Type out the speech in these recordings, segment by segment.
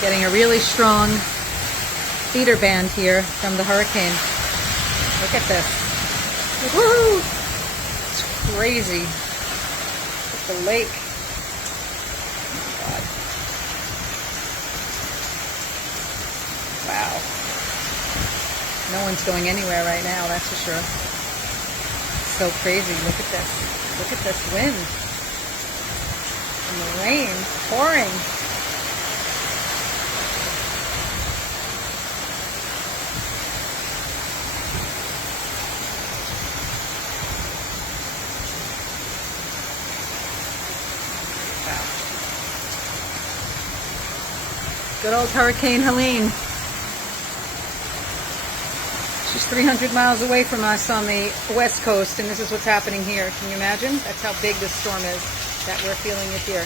Getting a really strong feeder band here from the hurricane. Look at this. Woo! It's crazy. Look at the lake. Oh my God. Wow. No one's going anywhere right now, that's for sure. So crazy. Look at this. Look at this wind. And the rain pouring. Wow. Good old Hurricane Helene. She's 300 miles away from us on the west coast, and this is what's happening here. Can you imagine? That's how big this storm is, that we're feeling it here.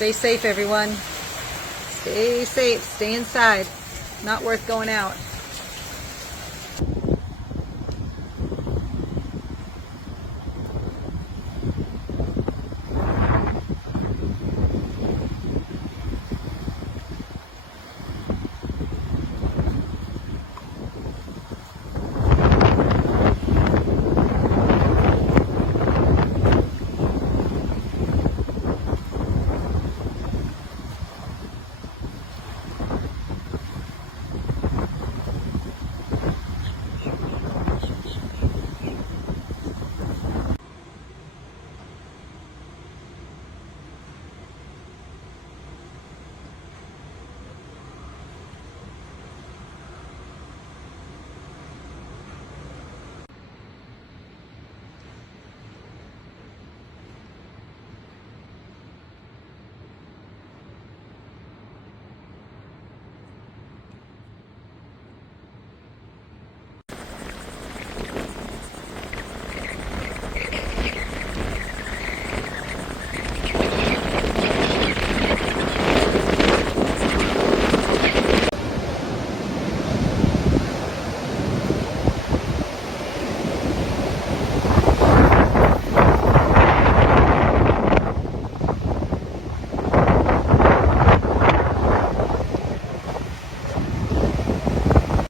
Stay safe, everyone. Stay safe. Stay inside. Not worth going out.